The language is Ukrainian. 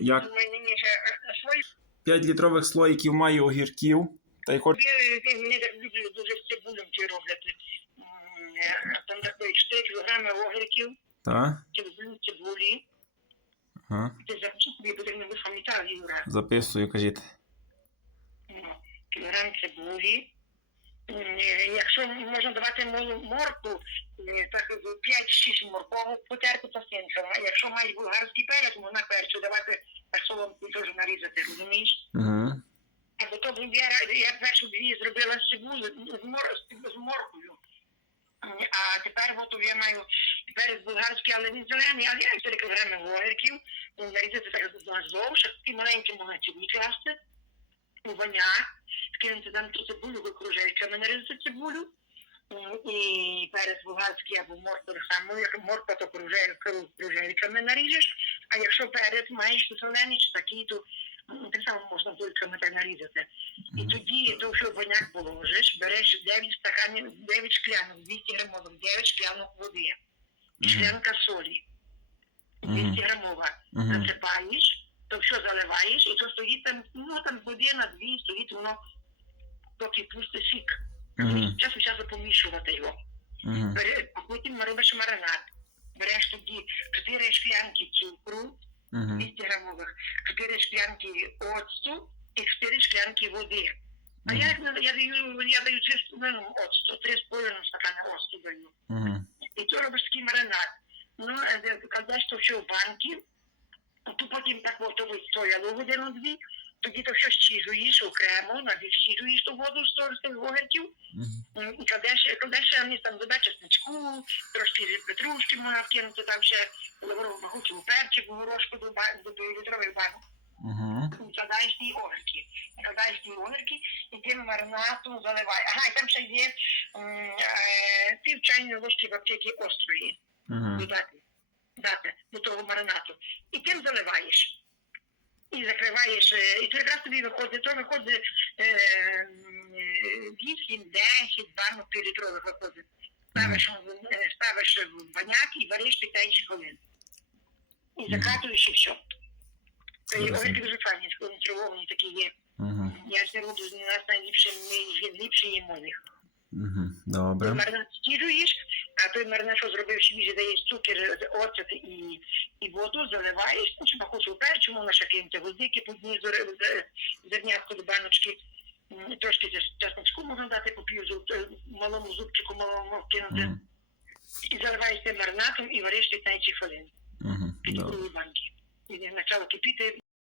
Як? Е, свої 5 літрових слоїків маю огірків. Та й хоч е, Мені так люблю дуже з цибулем ті роблять. Е, Там такої 4 кілограми огірків, та? кілограм цибулі. Ага. Ти запиши собі потрібно вифамітав, Юра. Записую, кажіть. Ну, Кілограм цибулі. Е, Якщо можна давати морку, е, так 5-6 морковок потерти пасинками. А якщо маєш булгарський перець, можна перцю давати соломку теж нарізати, розумієш? Угу. Або то я, я першу дві зробила з цибулею, з, мор, з, моркою. А тепер от я маю перець болгарський, але він зелений, але я 4 кілограми огірків, нарізати так наздовж, такі маленькі можна класти, у скинути там ту цибулю, кружечками нарізати цибулю, м, і перець болгарський або морква так само, як морква, то кружель- кру- кружельками наріжеш, а якщо перець маєш то зелений чи такий, то так само можна дольками так нарізати. І тоді то що баняк положиш, береш 9 стаканів, 9 шклянок, 200 грамових, 9 шклянок води, і шклянка солі, 200 грамова, насипаєш, то все заливаєш, і то стоїть там, ну там година, дві, стоїть воно, поки пусти сік. Угу. Час від часу помішувати його. Угу. Бере, а потім робиш маринад. Береш тоді 4 шклянки цукру, Угу. 200 грамових, 4 шклянки оцту і 4 шклянки води. А я, я даю, я даю 3 ну, оцту, 3,5 стакана оцту даю. І то робиш такий маринад. Ну, е, то все в банки, то потім так от відстояло годину-дві, тоді то все щіжуєш окремо, навіть навіщіжуєш ту воду з тих огірків, і кладеш, кладеш вони там додай чесничку, трошки петрушки можна вкинути, там ще багучу перчик, горошку до, до, до літрових банок. Вкладаєш ті огірки. Вкладаєш ті огірки і тим маринадом заливаєш. Ага, і там ще є м, е, пів чайної ложки аптеки острої додати, дати до того маринаду. І тим заливаєш. І закриваєш, е, і то якраз тобі виходить, то виходить е, м, е, 8, 10 банок півлітрових виходить. Ставиш, е, ставиш в баняк і вариш 15 хвилин. І закатуєш і все. Це огірки дуже файні, сконсервовані такі є. Угу. Я ж роблю, у нас найліпше, ми ліпше їмо їх. Угу. Добре. Маринад стіжуєш, а той маринад, що зробив свіжий, даєш цукер, оцет і, і воду, заливаєш, ну, чи пахучу перчу, можна ще кинути гузики по дні зернятку до баночки, трошки чесночку можна дати по пів зуб- е, малому зубчику малому кинути. Угу. І заливаєш тим маринадом і вариш 15 хвилин Угу. під Добре. другої банки. І почало кипіти,